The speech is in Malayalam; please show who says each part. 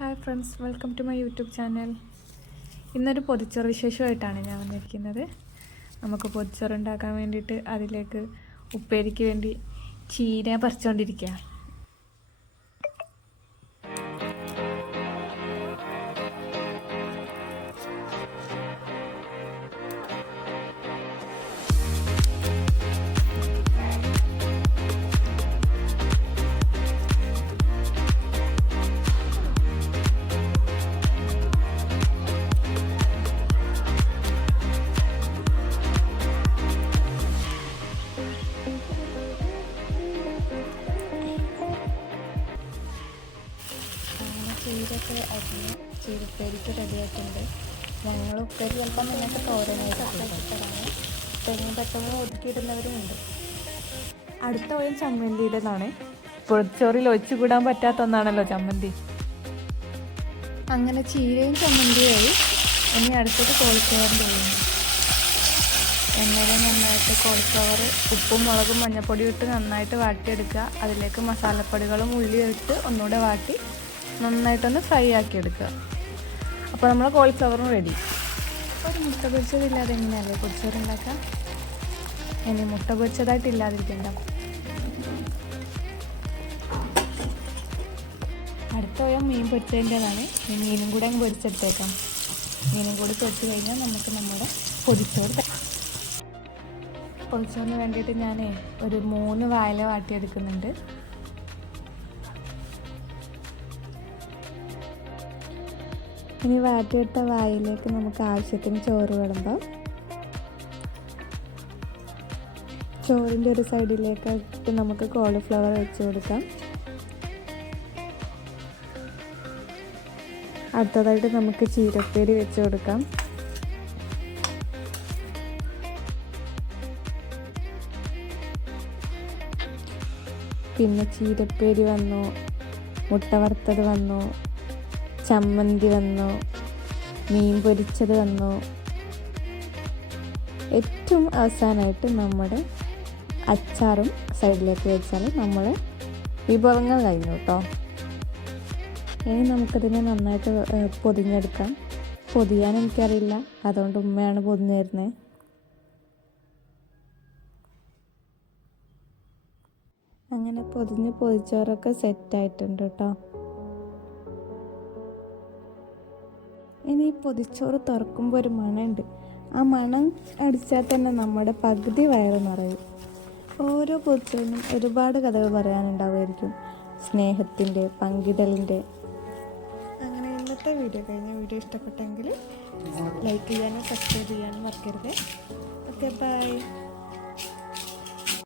Speaker 1: Hi friends welcome to my YouTube channel. ഇന്നൊരു പൊതിച്ചോറ് വിശേഷമായിട്ടാണ് ഞാൻ വന്നിരിക്കുന്നത്. നമുക്ക് പൊതിച്ചോറ് ഉണ്ടാക്കാൻ വേണ്ടിയിട്ട് അതിലേക്ക് ഉപ്പേരിക്ക് വേണ്ടി ചീര പറിച്ചുകൊണ്ടിരിക്കുക ചീരയൊക്കെ അരിഞ്ഞ് ചീരപ്പേരിക്ക് റെഡിയായിട്ടുണ്ട്. ഞങ്ങൾ ഉപ്പേരി ചിലപ്പം നിങ്ങൾക്ക് തോരനായിട്ട് തെങ്ങ് പെട്ടെന്ന് ഒതുക്കിയിടുന്നവരുമുണ്ട്. അടുത്ത ഓയം ചമ്മന്തിയുടേതാണ് പൊതിച്ചോറിൽ ഒഴിച്ചുകൂടാൻ പറ്റാത്ത ഒന്നാണല്ലോ ചമ്മന്തി. അങ്ങനെ ചീരയും ചമ്മന്തിയായി. ഇനി അടുത്തത് കോളിഫ്ലവറിന്റെ തോന്നുന്നു എണ്ണയിൽ നന്നായിട്ട് കോളിഫ്ലവർ ഉപ്പും മുളകും മഞ്ഞപ്പൊടിയും ഇട്ട് നന്നായിട്ട് വാട്ടിയെടുക്കുക. അതിലേക്ക് മസാലപ്പൊടികളും ഉള്ളിയും ഇട്ട് ഒന്നുകൂടെ വാട്ടി നന്നായിട്ടൊന്ന് ഫ്രൈ ആക്കി എടുക്കുക. അപ്പോൾ നമ്മൾ കോളിഫ്ലവറും റെഡി ഒരു മുട്ട പൊരിച്ചതില്ലാതെ എങ്ങനെയല്ലേ പൊരിച്ചോറ് ഉണ്ടാക്കാം ഇനി മുട്ട പൊരിച്ചതായിട്ട് ഇല്ലാതിരിക്കണ്ട. അടുത്ത പോയാൽ മീൻ പൊരിച്ചതിന്റെതാണ്. ഈ മീനും കൂടെ അങ്ങ് പൊരിച്ചെടുത്തേക്കാം. മീനും കൂടി പൊരിച്ച് കഴിഞ്ഞാൽ നമുക്ക് നമ്മുടെ പൊതിച്ചോറ് പൊതിച്ചോറിന് വേണ്ടിയിട്ട് ഞാൻ ഒരു മൂന്ന് വായല വാട്ടിയെടുക്കുന്നുണ്ട്. ഇനി വാട്ടിയെടുത്ത വായിലേക്ക് നമുക്ക് ആവശ്യത്തിന് ചോറ് വിടുമ്പോൾ ചോറിന്റെ ഒരു സൈഡിലേക്കായിട്ട് നമുക്ക് കോളിഫ്ലവർ വെച്ച് കൊടുക്കാം. അടുത്തതായിട്ട് നമുക്ക് ചീരപ്പേരി വെച്ച് കൊടുക്കാം. പിന്നെ ചീരപ്പേരി വന്നു മുട്ട വറുത്തത് വന്നു. ചമ്മന്തി വന്നു മീൻ പൊരിച്ചത് വന്നു. ഏറ്റവും അവസാനമായിട്ട് നമ്മുടെ അച്ചാറും സൈഡിലേക്ക് വെച്ചാൽ നമ്മൾ വിഭവങ്ങൾ കഴിഞ്ഞു കേട്ടോ. ഇനി നമുക്കതിനെ നന്നായിട്ട് പൊതിഞ്ഞെടുക്കാം. പൊതിയാൻ എനിക്കറിയില്ല. അതുകൊണ്ട് ഉമ്മയാണ് പൊതിഞ്ഞു തരുന്നത് അങ്ങനെ പൊതിഞ്ഞ് പൊതിച്ചവരൊക്കെ സെറ്റായിട്ടുണ്ട് കേട്ടോ. ഇനി പൊതിച്ചോറ് തുറക്കുമ്പോൾ ഒരു മണമുണ്ട് ആ മണം അടിച്ചാൽ തന്നെ നമ്മുടെ പകുതി വയറ് നിറയും. ഓരോ പൊതിച്ചോറിനും ഒരുപാട് കഥകൾ പറയാനുണ്ടാവുമായിരിക്കും. സ്നേഹത്തിന്റെ പങ്കിടലിന്റെ. അങ്ങനെ ഇന്നത്തെ വീഡിയോ കഴിഞ്ഞ വീഡിയോ ഇഷ്ടപ്പെട്ടെങ്കിൽ ലൈക്ക് ചെയ്യാനും സബ്സ്ക്രൈബ് ചെയ്യാനും മറക്കരുത്. Okay bye